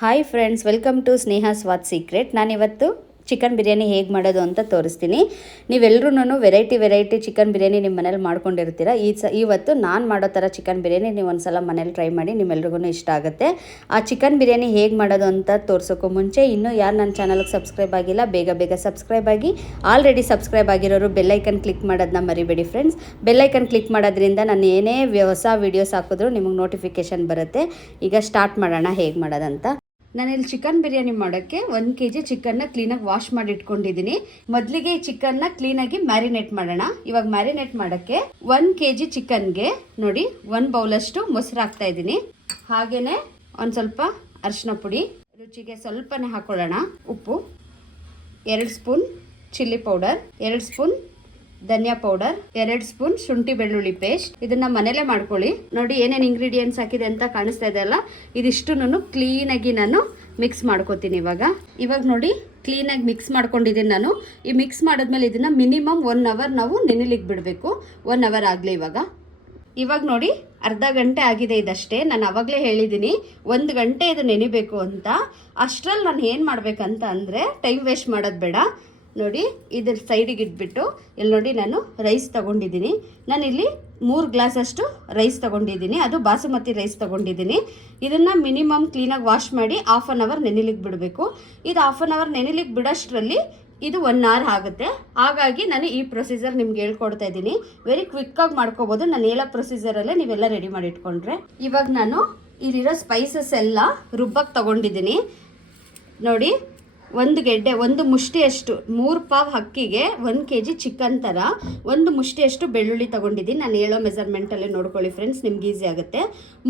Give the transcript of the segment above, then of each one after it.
Hi friends, welcome to Sneha Swad secret. ನಾನಿವತ್ತು chicken biryani ಹೇಗೆ ಮಾಡೋದು ಅಂತ ತೋರಿಸ್ತೀನಿ. ನೀವೆಲ್ಲರೂ ವೆರೈಟಿ ಚಿಕನ್ ಬಿರಿಯಾನಿ ನಿಮ್ಮ ಮನೇಲಿ ಮಾಡ್ಕೊಂಡಿರ್ತೀರ. ಇವತ್ತು ನಾನು ಮಾಡೋ ಥರ ಚಿಕನ್ ಬಿರಿಯಾನಿ ನೀವು ಒಂದು ಸಲ ಮನೇಲಿ ಟ್ರೈ ಮಾಡಿ, ನಿಮ್ಮೆಲ್ರಿಗೂ ಇಷ್ಟ ಆಗುತ್ತೆ. ಆ ಚಿಕನ್ ಬಿರಿಯಾನಿ ಹೇಗೆ ಮಾಡೋದು ಅಂತ ತೋರಿಸೋಕ್ಕೂ ಮುಂಚೆ ಇನ್ನೂ ಯಾರು ನನ್ನ ಚಾನಲ್ಗೆ ಸಬ್ಸ್ಕ್ರೈಬ್ ಆಗಿಲ್ಲ, ಬೇಗ ಸಬ್ಸ್ಕ್ರೈಬ್ ಆಗಿ. ಆಲ್ರೆಡಿ ಸಬ್ಸ್ಕ್ರೈಬ್ ಆಗಿರೋರು ಬೆಲ್ಲೈಕನ್ ಕ್ಲಿಕ್ ಮಾಡೋದನ್ನ ಮರಿಬೇಡಿ ಫ್ರೆಂಡ್ಸ್. ಬೆಲ್ಲೈಕನ್ ಕ್ಲಿಕ್ ಮಾಡೋದ್ರಿಂದ ನಾನು ಏನೇ ಹೊಸ ವೀಡಿಯೋಸ್ ಹಾಕಿದ್ರೂ ನಿಮಗೆ ನೋಟಿಫಿಕೇಷನ್ ಬರುತ್ತೆ. ಈಗ ಸ್ಟಾರ್ಟ್ ಮಾಡೋಣ ಹೇಗೆ ಮಾಡೋದಂತ. ನಾನಿಲ್ಲಿ ಚಿಕನ್ ಬಿರಿಯಾನಿ ಮಾಡೋಕ್ಕೆ 1 kg ಚಿಕನ್ನ ಕ್ಲೀನಾಗಿ ವಾಶ್ ಮಾಡಿ ಇಟ್ಕೊಂಡಿದ್ದೀನಿ. ಮೊದಲಿಗೆ ಈ ಚಿಕನ್ನ ಕ್ಲೀನಾಗಿ ಮ್ಯಾರಿನೇಟ್ ಮಾಡೋಣ. ಇವಾಗ ಮ್ಯಾರಿನೇಟ್ ಮಾಡೋಕ್ಕೆ 1 kg ಚಿಕನ್ಗೆ ನೋಡಿ 1 ಬೌಲಷ್ಟು ಮೊಸರು ಹಾಕ್ತಾ ಇದ್ದೀನಿ. ಹಾಗೆಯೇ ಒಂದು ಸ್ವಲ್ಪ ಅರಿಶಿನ ಪುಡಿ, ರುಚಿಗೆ ಸ್ವಲ್ಪನೇ ಹಾಕೊಳ್ಳೋಣ. ಉಪ್ಪು, 2 ಸ್ಪೂನ್ ಚಿಲ್ಲಿ ಪೌಡರ್, 2 ಸ್ಪೂನ್ ಧನಿಯಾ ಪೌಡರ್, 2 ಸ್ಪೂನ್ ಶುಂಠಿ ಬೆಳ್ಳುಳ್ಳಿ ಪೇಸ್ಟ್. ಇದನ್ನ ಮನೇಲೆ ಮಾಡ್ಕೊಳ್ಳಿ. ನೋಡಿ ಏನೇನು ಇಂಗ್ರೀಡಿಯೆಂಟ್ಸ್ ಹಾಕಿದೆ ಅಂತ ಕಾಣಿಸ್ತಾ ಇದೆ ಅಲ್ಲ, ಇದಿಷ್ಟು ಕ್ಲೀನಾಗಿ ನಾನು ಮಿಕ್ಸ್ ಮಾಡ್ಕೋತೀನಿ. ಇವಾಗ ನೋಡಿ ಕ್ಲೀನಾಗಿ ಮಿಕ್ಸ್ ಮಾಡ್ಕೊಂಡಿದ್ದೀನಿ ನಾನು. ಈ ಮಿಕ್ಸ್ ಮಾಡಿದ್ಮೇಲೆ ಇದನ್ನ ಮಿನಿಮಮ್ 1 ಅವರ್ ನಾವು ನೆನೆಲಿಕ್ಕೆ ಬಿಡಬೇಕು. 1 ಅವರ್ ಆಗಲಿ. ಇವಾಗ ನೋಡಿ ಅರ್ಧ ಗಂಟೆ ಆಗಿದೆ. ಇದಷ್ಟೇ. ನಾನು ಅವಾಗಲೇ ಹೇಳಿದ್ದೀನಿ 1 ಗಂಟೆ ಇದು ನೆನಿಬೇಕು ಅಂತ. ಅಷ್ಟರಲ್ಲಿ ನಾನು ಏನು ಮಾಡ್ಬೇಕಂತ ಅಂದರೆ, ಟೈಮ್ ವೇಸ್ಟ್ ಮಾಡೋದು ಬೇಡ. ನೋಡಿ ಇದ್ರ ಸೈಡಿಗೆ ಇಟ್ಬಿಟ್ಟು ಇಲ್ಲಿ ನೋಡಿ ನಾನು ರೈಸ್ ತೊಗೊಂಡಿದ್ದೀನಿ. ನಾನಿಲ್ಲಿ 3 ಗ್ಲಾಸಷ್ಟು ರೈಸ್ ತೊಗೊಂಡಿದ್ದೀನಿ. ಅದು ಬಾಸುಮತಿ ರೈಸ್ ತೊಗೊಂಡಿದ್ದೀನಿ. ಇದನ್ನು ಮಿನಿಮಮ್ ಕ್ಲೀನಾಗಿ ವಾಶ್ ಮಾಡಿ 1/2 ಅವರ್ ನೆನೆಲಿಕ್ಕೆ ಬಿಡಬೇಕು. ಇದು 1/2 ಅವರ್ ನೆನೆಲಿಕ್ಕೆ ಬಿಡೋಷ್ಟರಲ್ಲಿ ಇದು 1 ಅವರ್ ಆಗುತ್ತೆ. ಹಾಗಾಗಿ ನಾನು ಈ ಪ್ರೊಸೀಜರ್ ನಿಮ್ಗೆ ಹೇಳ್ಕೊಡ್ತಾ ಇದ್ದೀನಿ. ವೆರಿ ಕ್ವಿಕ್ಕಾಗಿ ಮಾಡ್ಕೋಬೋದು. ನಾನು ಹೇಳೋ ಪ್ರೊಸೀಜರಲ್ಲೇ ನೀವೆಲ್ಲ ರೆಡಿ ಮಾಡಿ ಇಟ್ಕೊಂಡ್ರೆ. ಇವಾಗ ನಾನು ಇಲ್ಲಿರೋ ಸ್ಪೈಸಸ್ ಎಲ್ಲ ರುಬ್ಬಕ್ಕೆ ತೊಗೊಂಡಿದ್ದೀನಿ. ನೋಡಿ ಒಂದು ಮುಷ್ಟಿಯಷ್ಟು 3 ಪಾವ್ ಅಕ್ಕಿಗೆ 1 kg ಚಿಕನ್ ಥರ 1 ಮುಷ್ಟಿಯಷ್ಟು ಬೆಳ್ಳುಳ್ಳಿ ತೊಗೊಂಡಿದ್ದೀನಿ. ನಾನು ಹೇಳೋ ಮೆಜರ್ಮೆಂಟಲ್ಲೇ ನೋಡ್ಕೊಳ್ಳಿ ಫ್ರೆಂಡ್ಸ್, ನಿಮ್ಗೆ ಈಸಿ ಆಗುತ್ತೆ.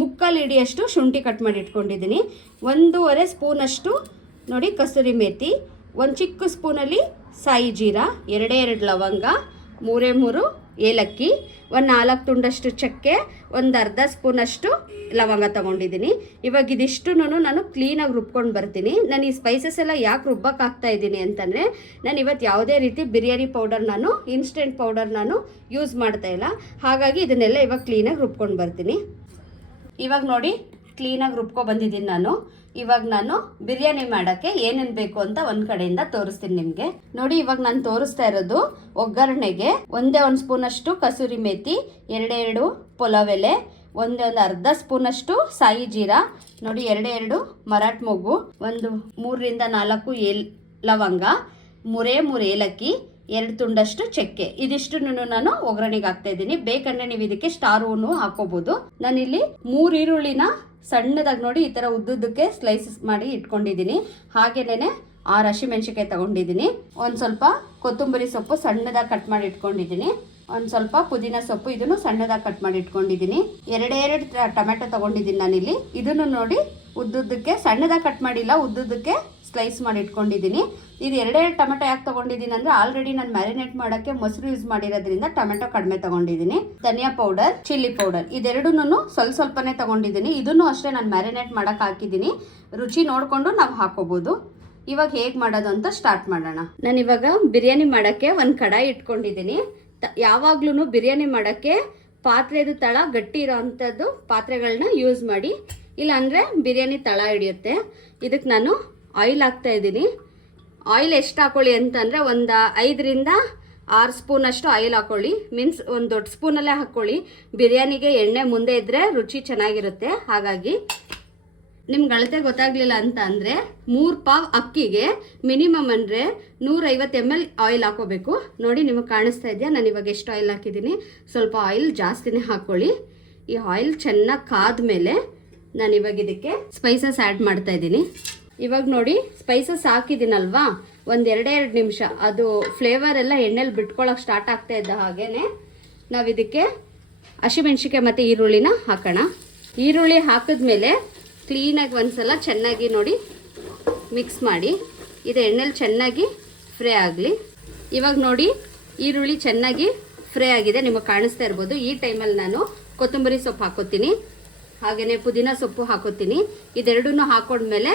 3/4 ಇಡಿಯಷ್ಟು ಶುಂಠಿ ಕಟ್ ಮಾಡಿ ಇಟ್ಕೊಂಡಿದ್ದೀನಿ. 1.5 ಸ್ಪೂನಷ್ಟು ನೋಡಿ ಕಸೂರಿ ಮೇಥಿ, 1 ಚಿಕ್ಕ ಸ್ಪೂನಲ್ಲಿ ಸಾಯಿ ಜೀರಾ, 2 ಲವಂಗ, 3 ಏಲಕ್ಕಿ, 4 ತುಂಡಷ್ಟು ಚಕ್ಕೆ, 1/2 ಸ್ಪೂನಷ್ಟು ಲವಂಗ ತೊಗೊಂಡಿದ್ದೀನಿ. ಇವಾಗ ಇದಿಷ್ಟು ನಾನು ಕ್ಲೀನಾಗಿ ರುಬ್ಕೊಂಡು ಬರ್ತೀನಿ. ನಾನು ಈ ಸ್ಪೈಸಸ್ ಎಲ್ಲ ಯಾಕೆ ರುಬ್ಬಕ್ಕೆ ಹಾಕ್ತಾ ಇದ್ದೀನಿ ಅಂತಂದರೆ, ನಾನು ಇವತ್ತು ಯಾವುದೇ ರೀತಿ biryani powder, instant powder use ಮಾಡ್ತಾ ಇಲ್ಲ. ಹಾಗಾಗಿ ಇದನ್ನೆಲ್ಲ ಇವಾಗ ಕ್ಲೀನಾಗಿ ರುಬ್ಕೊಂಡು ಬರ್ತೀನಿ. ಇವಾಗ ನೋಡಿ ಕ್ಲೀನಾಗಿ ರುಬ್ಕೊ ಬಂದಿದ್ದೀನಿ ನಾನು. ಇವಾಗ ನಾನು ಬಿರಿಯಾನಿ ಮಾಡೋಕ್ಕೆ ಏನೇನು ಬೇಕು ಅಂತ ಒಂದು ಕಡೆಯಿಂದ ತೋರಿಸ್ತೀನಿ ನಿಮಗೆ. ನೋಡಿ ಇವಾಗ ನಾನು ತೋರಿಸ್ತಾ ಇರೋದು ಒಗ್ಗರಣೆಗೆ 1 ಸ್ಪೂನಷ್ಟು ಕಸೂರಿ ಮೇಥಿ, 2 ಪಲಾವ್ ಎಲೆ, 1 ಸ್ಪೂನಷ್ಟು ಸಾಯಿ ಜೀರಾ, ನೋಡಿ 2 ಮರಾಠ ಮೊಗ್ಗು, 3 ರಿಂದ 4 ಲವಂಗ, 3 ಏಲಕ್ಕಿ, 2 ತುಂಡಷ್ಟು ಚಕ್ಕೆ. ಇದಿಷ್ಟು ನಾನು ಒಗ್ಗರಣೆಗೆ ಹಾಕ್ತಾ ಇದ್ದೀನಿ. ಬೇಕಂದ್ರೆ ನೀವು ಇದಕ್ಕೆ ಸ್ಟಾರ್ ಹೂನು ಹಾಕೋಬಹುದು. ನಾನಿಲ್ಲಿ 3 ಈರುಳ್ಳಿನ ಸಣ್ಣದಾಗಿ ನೋಡಿ ಈ ಥರ ಉದ್ದುದ್ದಕ್ಕೆ ಸ್ಲೈಸಸ್ ಮಾಡಿ ಇಟ್ಕೊಂಡಿದ್ದೀನಿ. ಹಾಗೇನೆ 6 ಹಸಿಮೆಣಸಿಕಾಯಿ ತಗೊಂಡಿದ್ದೀನಿ. ಒಂದು ಸ್ವಲ್ಪ ಕೊತ್ತಂಬರಿ ಸೊಪ್ಪು ಸಣ್ಣದಾಗಿ ಕಟ್ ಮಾಡಿ ಇಟ್ಕೊಂಡಿದ್ದೀನಿ. ಒಂದು ಸ್ವಲ್ಪ ಪುದೀನ ಸೊಪ್ಪು, ಇದನ್ನು ಸಣ್ಣದಾಗಿ ಕಟ್ ಮಾಡಿ ಇಟ್ಕೊಂಡಿದ್ದೀನಿ. 2 ಟೊಮೆಟೊ ತಗೊಂಡಿದ್ದೀನಿ ನಾನಿಲ್ಲಿ. ಇದನ್ನು ನೋಡಿ ಉದ್ದುದ್ದಕ್ಕೆ ಸಣ್ಣದಾಗಿ ಕಟ್ ಮಾಡಿಲ್ಲ, ಉದ್ದುದ್ದಕ್ಕೆ ಸ್ಲೈಸ್ ಮಾಡಿ ಇಟ್ಕೊಂಡಿದ್ದೀನಿ. ಇದು 2 ಟೊಮೆಟೊ ಯಾಕೆ ತೊಗೊಂಡಿದ್ದೀನಿ ಅಂದರೆ, ಆಲ್ರೆಡಿ ನಾನು ಮ್ಯಾರಿನೇಟ್ ಮಾಡೋಕ್ಕೆ ಮೊಸರು ಯೂಸ್ ಮಾಡಿರೋದ್ರಿಂದ ಟೊಮೆಟೊ ಕಡಿಮೆ ತೊಗೊಂಡಿದ್ದೀನಿ. ಧನಿಯಾ ಪೌಡರ್, ಚಿಲ್ಲಿ ಪೌಡರ್ ಇದೆರಡೂ ಸ್ವಲ್ಪನೇ ತೊಗೊಂಡಿದ್ದೀನಿ. ಇದನ್ನು ಅಷ್ಟೇ ನಾನು ಮ್ಯಾರಿನೇಟ್ ಮಾಡೋಕ್ಕೆ ಹಾಕಿದ್ದೀನಿ. ರುಚಿ ನೋಡಿಕೊಂಡು ನಾವು ಹಾಕೋಬೋದು. ಇವಾಗ ಹೇಗೆ ಮಾಡೋದು ಅಂತ ಸ್ಟಾರ್ಟ್ ಮಾಡೋಣ. ನಾನು ಇವಾಗ ಬಿರಿಯಾನಿ ಮಾಡೋಕ್ಕೆ ಒಂದು ಕಡಾಯಿ ಇಟ್ಕೊಂಡಿದ್ದೀನಿ. ಯಾವಾಗ್ಲೂ ಬಿರಿಯಾನಿ ಮಾಡೋಕ್ಕೆ ಪಾತ್ರೆದು ತಳ ಗಟ್ಟಿ ಇರೋ ಅಂಥದ್ದು ಪಾತ್ರೆಗಳನ್ನ ಯೂಸ್ ಮಾಡಿ, ಇಲ್ಲಾಂದರೆ ಬಿರಿಯಾನಿ ತಳ ಹಿಡಿಯುತ್ತೆ. ಇದಕ್ಕೆ ನಾನು ಆಯಿಲ್ ಹಾಕ್ತಾ ಇದ್ದೀನಿ. ಆಯಿಲ್ ಎಷ್ಟು ಹಾಕೊಳ್ಳಿ ಅಂತಂದರೆ, 5 ರಿಂದ 6 ಸ್ಪೂನಷ್ಟು ಆಯಿಲ್ ಹಾಕೊಳ್ಳಿ. ಮೀನ್ಸ್ 1 ದೊಡ್ಡ ಸ್ಪೂನಲ್ಲೇ ಹಾಕ್ಕೊಳ್ಳಿ. ಬಿರಿಯಾನಿಗೆ ಎಣ್ಣೆ ಮುಂದೆ ಇದ್ದರೆ ರುಚಿ ಚೆನ್ನಾಗಿರುತ್ತೆ. ಹಾಗಾಗಿ ನಿಮ್ಗೆ ಅಳತೆ ಗೊತ್ತಾಗಲಿಲ್ಲ ಅಂತ ಅಂದರೆ, 3 ಪಾವ್ ಅಕ್ಕಿಗೆ ಮಿನಿಮಮ್ ಅಂದರೆ 150 ml ಆಯಿಲ್ ಹಾಕೋಬೇಕು. ನೋಡಿ ನಿಮಗೆ ಕಾಣಿಸ್ತಾ ಇದೆಯಾ ನಾನು ಇವಾಗ ಎಷ್ಟು ಆಯಿಲ್ ಹಾಕಿದ್ದೀನಿ. ಸ್ವಲ್ಪ ಆಯಿಲ್ ಜಾಸ್ತಿನೇ ಹಾಕ್ಕೊಳ್ಳಿ. ಈ ಆಯಿಲ್ ಚೆನ್ನಾಗಿ ಕಾದ ಮೇಲೆ ನಾನು ಇವಾಗ ಇದಕ್ಕೆ ಸ್ಪೈಸಸ್ ಆ್ಯಡ್ ಮಾಡ್ತಾ ಇದ್ದೀನಿ. ಇವಾಗ ನೋಡಿ ಸ್ಪೈಸಸ್ ಹಾಕಿದ್ದೀನಲ್ವಾ, 2 ನಿಮಿಷ ಅದು ಫ್ಲೇವರ್ ಎಲ್ಲ ಎಣ್ಣೆಲಿ ಬಿಟ್ಕೊಳ್ಳೋಕೆ ಸ್ಟಾರ್ಟ್ ಆಗ್ತಾ ಇದ್ದ ಹಾಗೇನೆ ನಾವು ಇದಕ್ಕೆ ಹಸಿಮೆಣ್ಸಿಕಾಯಿ ಮತ್ತು ಈರುಳ್ಳಿನ ಹಾಕೋಣ. ಈರುಳ್ಳಿ ಹಾಕಿದ್ಮೇಲೆ ಕ್ಲೀನಾಗಿ ಒಂದ್ಸಲ ಚೆನ್ನಾಗಿ ನೋಡಿ ಮಿಕ್ಸ್ ಮಾಡಿ. ಇದು ಎಣ್ಣೆಲಿ ಚೆನ್ನಾಗಿ ಫ್ರೈ ಆಗಲಿ. ಇವಾಗ ನೋಡಿ ಈರುಳ್ಳಿ ಚೆನ್ನಾಗಿ ಫ್ರೈ ಆಗಿದೆ, ನಿಮಗೆ ಕಾಣಿಸ್ತಾ ಇರ್ಬೋದು. ಈ ಟೈಮಲ್ಲಿ ನಾನು ಕೊತ್ತಂಬರಿ ಸೊಪ್ಪು ಹಾಕೋತೀನಿ, ಹಾಗೆಯೇ ಪುದೀನ ಸೊಪ್ಪು ಹಾಕೋತೀನಿ. ಇದೆರಡನ್ನೂ ಹಾಕೊಂಡ್ಮೇಲೆ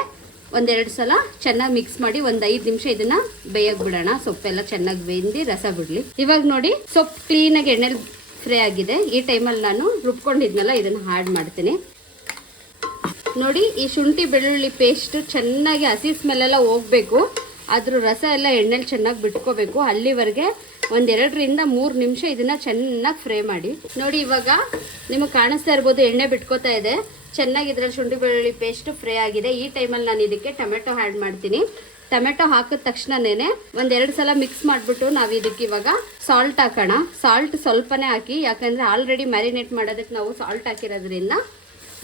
1-2 ಸಲ ಚೆನ್ನಾಗಿ ಮಿಕ್ಸ್ ಮಾಡಿ 5 ನಿಮಿಷ ಇದನ್ನ ಬೇಯಕ್ಕೆ ಬಿಡೋಣ. ಸೊಪ್ಪೆಲ್ಲ ಚೆನ್ನಾಗಿ ಬೇಯ್ದು ರಸ ಬಿಡಲಿ. ಇವಾಗ ನೋಡಿ ಸೊಪ್ಪು ಕ್ಲೀನಾಗಿ ಎಣ್ಣೆಲಿ ಫ್ರೈ ಆಗಿದೆ. ಈ ಟೈಮಲ್ಲಿ ನಾನು ರುಬ್ಕೊಂಡಿದ್ನಲ್ಲ ಇದನ್ನು ಆ್ಯಡ್ ಮಾಡ್ತೀನಿ. ನೋಡಿ ಈ ಶುಂಠಿ ಬೆಳ್ಳುಳ್ಳಿ ಪೇಸ್ಟ್ ಚೆನ್ನಾಗಿ ಹಸಿ ಸ್ಮೆಲ್ಲೆಲ್ಲ ಹೋಗಬೇಕು, ಅದ್ರ ರಸ ಎಲ್ಲ ಎಣ್ಣೆಲಿ ಚೆನ್ನಾಗಿ ಬಿಟ್ಕೋಬೇಕು. ಅಲ್ಲಿವರೆಗೆ 2-3 ನಿಮಿಷ ಇದನ್ನು ಚೆನ್ನಾಗಿ ಫ್ರೈ ಮಾಡಿ. ನೋಡಿ ಇವಾಗ ನಿಮಗೆ ಕಾಣಿಸ್ತಾ ಇರ್ಬೋದು ಎಣ್ಣೆ ಬಿಟ್ಕೋತಾ ಇದೆ, ಚೆನ್ನಾಗಿ ಇದರಲ್ಲಿ ಶುಂಠಿ ಬೆಳ್ಳುಳ್ಳಿ ಪೇಸ್ಟ್ ಫ್ರೈ ಆಗಿದೆ. ಈ ಟೈಮಲ್ಲಿ ನಾನು ಇದಕ್ಕೆ ಟೊಮೆಟೊ ಆ್ಯಡ್ ಮಾಡ್ತೀನಿ. ಟೊಮೆಟೊ ಹಾಕಿದ ತಕ್ಷಣನೇ 1-2 ಸಲ ಮಿಕ್ಸ್ ಮಾಡಿಬಿಟ್ಟು ನಾವು ಇದಕ್ಕೆ ಇವಾಗ ಸಾಲ್ಟ್ ಹಾಕೋಣ. ಸಾಲ್ಟ್ ಸ್ವಲ್ಪನೇ ಹಾಕಿ, ಯಾಕಂದರೆ ಆಲ್ರೆಡಿ ಮ್ಯಾರಿನೇಟ್ ಮಾಡೋದಕ್ಕೆ ನಾವು ಸಾಲ್ಟ್ ಹಾಕಿರೋದ್ರಿಂದ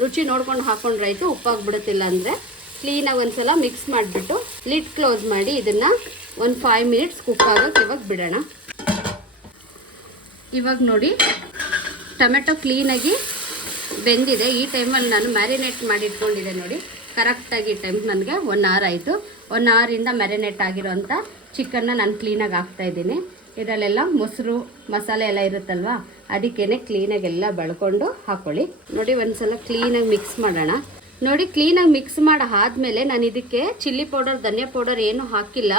ರುಚಿ ನೋಡ್ಕೊಂಡು ಹಾಕೊಂಡ್ರಾಯ್ತು, ಉಪ್ಪಾಗ್ಬಿಡುತ್ತಿಲ್ಲ ಅಂದರೆ. ಕ್ಲೀನಾಗಿ ಒಂದು ಸಲ ಮಿಕ್ಸ್ ಮಾಡಿಬಿಟ್ಟು ಲಿಡ್ ಕ್ಲೋಸ್ ಮಾಡಿ ಇದನ್ನು 5 ಮಿನಿಟ್ಸ್ ಕುಕ್ ಆಗೋಕ್ಕೆ ಇವಾಗ ಬಿಡೋಣ. ಇವಾಗ ನೋಡಿ ಟೊಮೆಟೊ ಕ್ಲೀನಾಗಿ ಬೆಂದಿದೆ. ಈ ಟೈಮಲ್ಲಿ ನಾನು ಮ್ಯಾರಿನೇಟ್ ಮಾಡಿ ಇಟ್ಕೊಂಡಿದ್ದೆ ನೋಡಿ, ಕರೆಕ್ಟಾಗಿ ಟೈಮ್ ನನಗೆ 1 ಅವರ್ ಆಯಿತು. 1 ಅವರಿಂದ ಮ್ಯಾರಿನೇಟ್ ಆಗಿರೋಂಥ ಚಿಕನ್ನ ನಾನು ಕ್ಲೀನಾಗಿ ಹಾಕ್ತಾಯಿದ್ದೀನಿ. ಇದರಲ್ಲೆಲ್ಲ ಮೊಸರು ಮಸಾಲೆ ಎಲ್ಲ ಇರುತ್ತಲ್ವ, ಅದಕ್ಕೇ ಕ್ಲೀನಾಗಿ ಎಲ್ಲ ಬಳ್ಕೊಂಡು ಹಾಕ್ಕೊಳ್ಳಿ. ನೋಡಿ ಒಂದು ಸಲ ಕ್ಲೀನಾಗಿ ಮಿಕ್ಸ್ ಮಾಡೋಣ. ನೋಡಿ ಕ್ಲೀನಾಗಿ ಮಿಕ್ಸ್ ಮಾಡಿ ಆದಮೇಲೆ ನಾನು ಇದಕ್ಕೆ ಚಿಲ್ಲಿ ಪೌಡರ್ ಧನಿಯಾ ಪೌಡರ್ ಏನೂ ಹಾಕಿಲ್ಲ.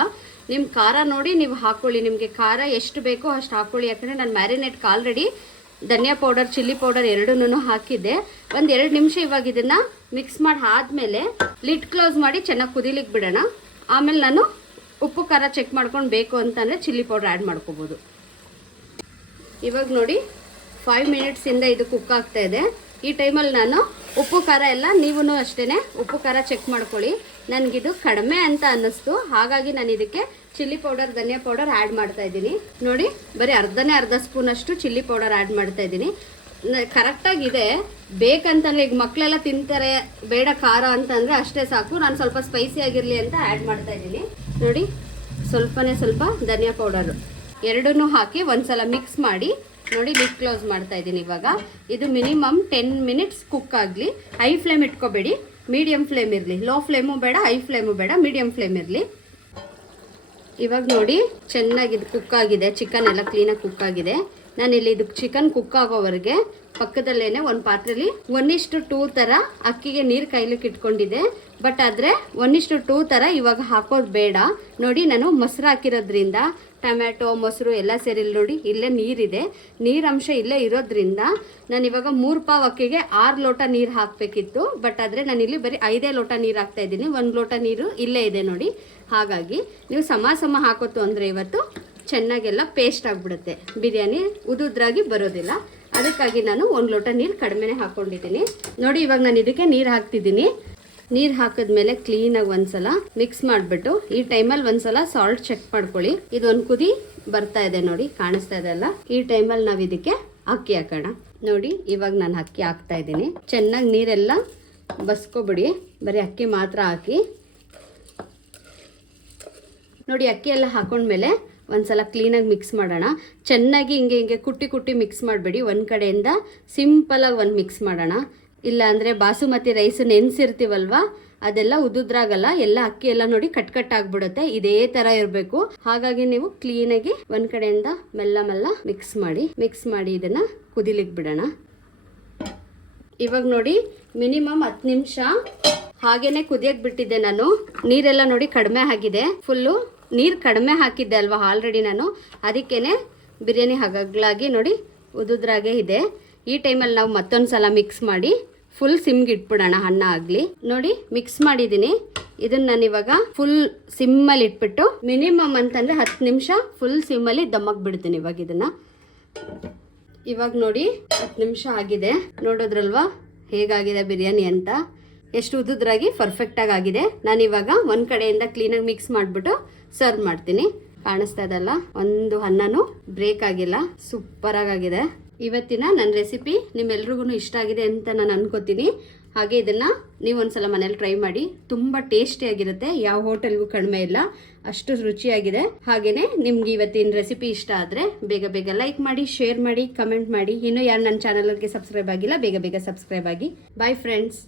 ನಿಮ್ಮ ಖಾರ ನೋಡಿ ನೀವು ಹಾಕ್ಕೊಳ್ಳಿ, ನಿಮಗೆ ಖಾರ ಎಷ್ಟು ಬೇಕೋ ಅಷ್ಟು ಹಾಕ್ಕೊಳ್ಳಿ. ಯಾಕಂದರೆ ನಾನು ಮ್ಯಾರಿನೇಟ್ಗೆ ಆಲ್ರೆಡಿ ಧನಿಯಾ ಪೌಡರ್ ಚಿಲ್ಲಿ ಪೌಡರ್ ಎರಡೂ ಹಾಕಿದ್ದೆ. 1-2 ನಿಮಿಷ ಇವಾಗ ಇದನ್ನು ಮಿಕ್ಸ್ ಮಾಡಿ ಆದಮೇಲೆ ಲಿಡ್ ಕ್ಲೋಸ್ ಮಾಡಿ ಚೆನ್ನಾಗಿ ಕುದಿಲಿಕ್ಕೆ ಬಿಡೋಣ. ಆಮೇಲೆ ನಾನು ಉಪ್ಪು ಖಾರ ಚೆಕ್ ಮಾಡ್ಕೊಂಡು ಬೇಕು ಅಂತಂದರೆ ಚಿಲ್ಲಿ ಪೌಡರ್ ಆ್ಯಡ್ ಮಾಡ್ಕೋಬೋದು. ಇವಾಗ ನೋಡಿ 5 ಮಿನಿಟ್ಸಿಂದ ಇದು ಕುಕ್ ಆಗ್ತಾ ಇದೆ. ಈ ಟೈಮಲ್ಲಿ ನಾನು ಉಪ್ಪು ಖಾರ ಎಲ್ಲ ನೀವು ಅಷ್ಟೇ ಉಪ್ಪು ಖಾರ ಚೆಕ್ ಮಾಡ್ಕೊಳ್ಳಿ. ನನಗಿದು ಕಡಿಮೆ ಅಂತ ಅನ್ನಿಸ್ತು, ಹಾಗಾಗಿ ನಾನು ಇದಕ್ಕೆ ಚಿಲ್ಲಿ ಪೌಡರ್ ಧನಿಯಾ ಪೌಡರ್ ಆ್ಯಡ್ ಮಾಡ್ತಾ ಇದ್ದೀನಿ. ನೋಡಿ ಬರೀ ಅರ್ಧ ಸ್ಪೂನಷ್ಟು ಚಿಲ್ಲಿ ಪೌಡರ್ ಆ್ಯಡ್ ಮಾಡ್ತಾ ಇದ್ದೀನಿ. ಕರೆಕ್ಟಾಗಿದೆ. ಬೇಕಂತಂದರೆ ಈಗ ಮಕ್ಕಳೆಲ್ಲ ತಿಂತಾರೆ, ಬೇಡ ಖಾರ ಅಂತಂದರೆ ಅಷ್ಟೇ ಸಾಕು. ನಾನು ಸ್ವಲ್ಪ ಸ್ಪೈಸಿ ಆಗಿರಲಿ ಅಂತ ಆ್ಯಡ್ ಮಾಡ್ತಾ ಇದ್ದೀನಿ. ನೋಡಿ ಸ್ವಲ್ಪ ಧನಿಯಾ ಪೌಡರು ಎರಡನ್ನೂ ಹಾಕಿ ಒಂದು ಸಲ ಮಿಕ್ಸ್ ಮಾಡಿ ನೋಡಿ ಲಿಡ್ ಕ್ಲೋಸ್ ಮಾಡ್ತಾ ಇದ್ದೀನಿ. ಇವಾಗ ಇದು ಮಿನಿಮಮ್ 10 ಮಿನಿಟ್ಸ್ ಕುಕ್ ಆಗಲಿ. ಹೈ ಫ್ಲೇಮ್ ಇಟ್ಕೋಬೇಡಿ, ಮೀಡಿಯಮ್ ಫ್ಲೇಮ್ ಇರಲಿ. ಲೋ ಫ್ಲೇಮು ಬೇಡ, ಹೈ ಫ್ಲೇಮು ಬೇಡ, ಮೀಡಿಯಮ್ ಫ್ಲೇಮ್ ಇರಲಿ. ಇವಾಗ ನೋಡಿ ಚೆನ್ನಾಗಿ ಇದು ಕುಕ್ ಆಗಿದೆ, ಚಿಕನ್ ಎಲ್ಲ ಕ್ಲೀನಾಗಿ ಕುಕ್ ಆಗಿದೆ. ನಾನಿಲ್ಲಿ ಇದು ಚಿಕನ್ ಕುಕ್ ಆಗೋವರೆಗೆ ಪಕ್ಕದಲ್ಲೇನೆ ಒಂದು ಪಾತ್ರೆಯಲ್ಲಿ 1:2 ಥರ ಅಕ್ಕಿಗೆ ನೀರು ಕಾಯ್ಲಿಕ್ಕೆ ಇಟ್ಕೊಂಡಿದ್ದೆ. ಬಟ್ ಆದರೆ 1:2 ಥರ ಇವಾಗ ಹಾಕೋದು ಬೇಡ. ನೋಡಿ ನಾನು ಮೊಸರು ಹಾಕಿರೋದ್ರಿಂದ ಟೊಮ್ಯಾಟೊ ಮೊಸರು ಎಲ್ಲ ಸೇರಿಲ್ಲ. ನೋಡಿ ಇಲ್ಲೇ ನೀರಿದೆ, ನೀರಂಶ ಇಲ್ಲೇ ಇರೋದ್ರಿಂದ ನಾನು ಇವಾಗ 3 ಪಾವ್ ಅಕ್ಕಿಗೆ 6 ಲೋಟ ನೀರು ಹಾಕಬೇಕಿತ್ತು. ಬಟ್ ಆದರೆ ನಾನಿಲ್ಲಿ ಬರೀ 5 ಲೋಟ ನೀರು ಹಾಕ್ತಾ ಇದ್ದೀನಿ. 1 ಲೋಟ ನೀರು ಇಲ್ಲೇ ಇದೆ ನೋಡಿ. ಹಾಗಾಗಿ ನೀವು ಸಮ ಹಾಕೋತು ಅಂದರೆ ಇವತ್ತು ಚೆನ್ನಾಗೆಲ್ಲ ಪೇಸ್ಟ್ ಆಗಿಬಿಡುತ್ತೆ, ಬಿರಿಯಾನಿ ಉದುದ್ರಾಗಿ ಬರೋದಿಲ್ಲ. ಅದಕ್ಕಾಗಿ ನಾನು 1 ಲೋಟ ನೀರು ಕಡಿಮೆನೇ ಹಾಕ್ಕೊಂಡಿದ್ದೀನಿ. ನೋಡಿ ಇವಾಗ ನಾನು ಇದಕ್ಕೆ ನೀರು ಹಾಕ್ತಿದ್ದೀನಿ. ನೀರು ಹಾಕಿದ್ಮೇಲೆ ಕ್ಲೀನಾಗಿ ಒಂದ್ಸಲ ಮಿಕ್ಸ್ ಮಾಡಿಬಿಟ್ಟು ಈ ಟೈಮಲ್ಲಿ ಒಂದ್ಸಲ ಸಾಲ್ಟ್ ಚೆಕ್ ಮಾಡ್ಕೊಳ್ಳಿ. ಇದೊಂದು ಕುದಿ ಬರ್ತಾ ಇದೆ ನೋಡಿ, ಕಾಣಿಸ್ತಾ ಇದೆ ಅಲ್ಲ. ಈ ಟೈಮಲ್ಲಿ ನಾವು ಇದಕ್ಕೆ ಅಕ್ಕಿ ಹಾಕೋಣ. ನೋಡಿ ಇವಾಗ ನಾನು ಅಕ್ಕಿ ಹಾಕ್ತಾ ಇದ್ದೀನಿ. ಚೆನ್ನಾಗಿ ನೀರೆಲ್ಲ ಬಸ್ಕೊಬಿಡಿ, ಬರೀ ಅಕ್ಕಿ ಮಾತ್ರ ಹಾಕಿ. ನೋಡಿ ಅಕ್ಕಿ ಎಲ್ಲ ಹಾಕೊಂಡ್ಮೇಲೆ ಒಂದ್ಸಲ ಕ್ಲೀನಾಗಿ ಮಿಕ್ಸ್ ಮಾಡೋಣ. ಚೆನ್ನಾಗಿ ಹಿಂಗೆ ಕುಟ್ಟಿ ಮಿಕ್ಸ್ ಮಾಡಬೇಡಿ. ಒಂದು ಕಡೆಯಿಂದ ಸಿಂಪಲಾಗಿ ಒಂದು ಮಿಕ್ಸ್ ಮಾಡೋಣ. ಇಲ್ಲ ಅಂದರೆ ಬಾಸುಮತಿ ರೈಸ್ ನೆನೆಸಿರ್ತೀವಲ್ವ, ಅದೆಲ್ಲ ಉದುದ್ರಾಗಲ್ಲ, ಎಲ್ಲ ಅಕ್ಕಿ ಎಲ್ಲ ನೋಡಿ ಕಟ್ ಆಗಿಬಿಡುತ್ತೆ. ಇದೇ ಥರ ಇರಬೇಕು. ಹಾಗಾಗಿ ನೀವು ಕ್ಲೀನಾಗಿ ಒಂದು ಕಡೆಯಿಂದ ಮೆಲ್ಲ ಮಿಕ್ಸ್ ಮಾಡಿ ಇದನ್ನು ಕುದಿಲಿಕ್ಕೆ ಬಿಡೋಣ. ಇವಾಗ ನೋಡಿ ಮಿನಿಮಮ್ 10 ನಿಮಿಷ ಹಾಗೇನೆ ಕುದಿಯಕ್ಕೆ ಬಿಟ್ಟಿದ್ದೆ ನಾನು. ನೀರೆಲ್ಲ ನೋಡಿ ಕಡಿಮೆ ಆಗಿದೆ, ಫುಲ್ಲು ನೀರು ಕಡಿಮೆ ಹಾಕಿದ್ದೆ ಅಲ್ವಾ ಆಲ್ರೆಡಿ ನಾನು, ಅದಕ್ಕೇನೆ ಬಿರಿಯಾನಿ ಹಗಗ್ಲಾಗಿ ನೋಡಿ ಉದುದ್ರಾಗೆ ಇದೆ. ಈ ಟೈಮಲ್ಲಿ ನಾವು ಮತ್ತೊಂದು ಸಲ ಮಿಕ್ಸ್ ಮಾಡಿ ಫುಲ್ ಸಿಮ್ಗೆ ಇಟ್ಬಿಡೋಣ, ಅನ್ನ ಆಗಲಿ. ನೋಡಿ ಮಿಕ್ಸ್ ಮಾಡಿದ್ದೀನಿ. ಇದನ್ನು ನಾನು ಇವಾಗ ಫುಲ್ ಸಿಮ್ಮಲ್ಲಿ ಇಟ್ಬಿಟ್ಟು ಮಿನಿಮಮ್ ಅಂತಂದರೆ 10 ನಿಮಿಷ ಫುಲ್ ಸಿಮ್ಮಲ್ಲಿ ದಮ್ಮಕ್ಕೆ ಬಿಡ್ತೀನಿ. ಇವಾಗ ನೋಡಿ 10 ನಿಮಿಷ ಆಗಿದೆ. ನೋಡೋದ್ರಲ್ವಾ ಹೇಗಾಗಿದೆ ಬಿರಿಯಾನಿ ಅಂತ, ಎಷ್ಟು ಉದುದ್ರಾಗಿ ಪರ್ಫೆಕ್ಟಾಗಿ ಆಗಿದೆ. ನಾನಿವಾಗ ಒಂದು ಕಡೆಯಿಂದ ಕ್ಲೀನಾಗಿ ಮಿಕ್ಸ್ ಮಾಡಿಬಿಟ್ಟು ಸರ್ವ್ ಮಾಡ್ತೀನಿ. ಕಾಣಿಸ್ತಾ ಇದಲ್ಲ, ಒಂದು ಅನ್ನನೂ ಬ್ರೇಕ್ ಆಗಿಲ್ಲ, ಸೂಪರಾಗಿದೆ. ಇವತ್ತಿನ ನನ್ನ ರೆಸಿಪಿ ನಿಮ್ಮೆಲ್ರಿಗೂ ಇಷ್ಟ ಆಗಿದೆ ಅಂತ ನಾನು ಅನ್ಕೋತೀನಿ. ಹಾಗೆ ಇದನ್ನು ನೀವು ಒಂದ್ಸಲ ಮನೇಲಿ ಟ್ರೈ ಮಾಡಿ, ತುಂಬ ಟೇಸ್ಟಿಯಾಗಿರುತ್ತೆ. ಯಾವ ಹೋಟೆಲ್ಗೂ ಕಡಿಮೆ ಇಲ್ಲ, ಅಷ್ಟು ರುಚಿಯಾಗಿದೆ. ಹಾಗೆಯೇ ನಿಮ್ಗೆ ಇವತ್ತಿನ ರೆಸಿಪಿ ಇಷ್ಟ ಆದರೆ ಬೇಗ ಲೈಕ್ ಮಾಡಿ, ಶೇರ್ ಮಾಡಿ, ಕಮೆಂಟ್ ಮಾಡಿ. ಇನ್ನೂ ಯಾರು ನನ್ನ ಚಾನಲ್ಗೆ ಸಬ್ಸ್ಕ್ರೈಬ್ ಆಗಿಲ್ಲ ಬೇಗ ಸಬ್ಸ್ಕ್ರೈಬ್ ಆಗಿ. Bye friends.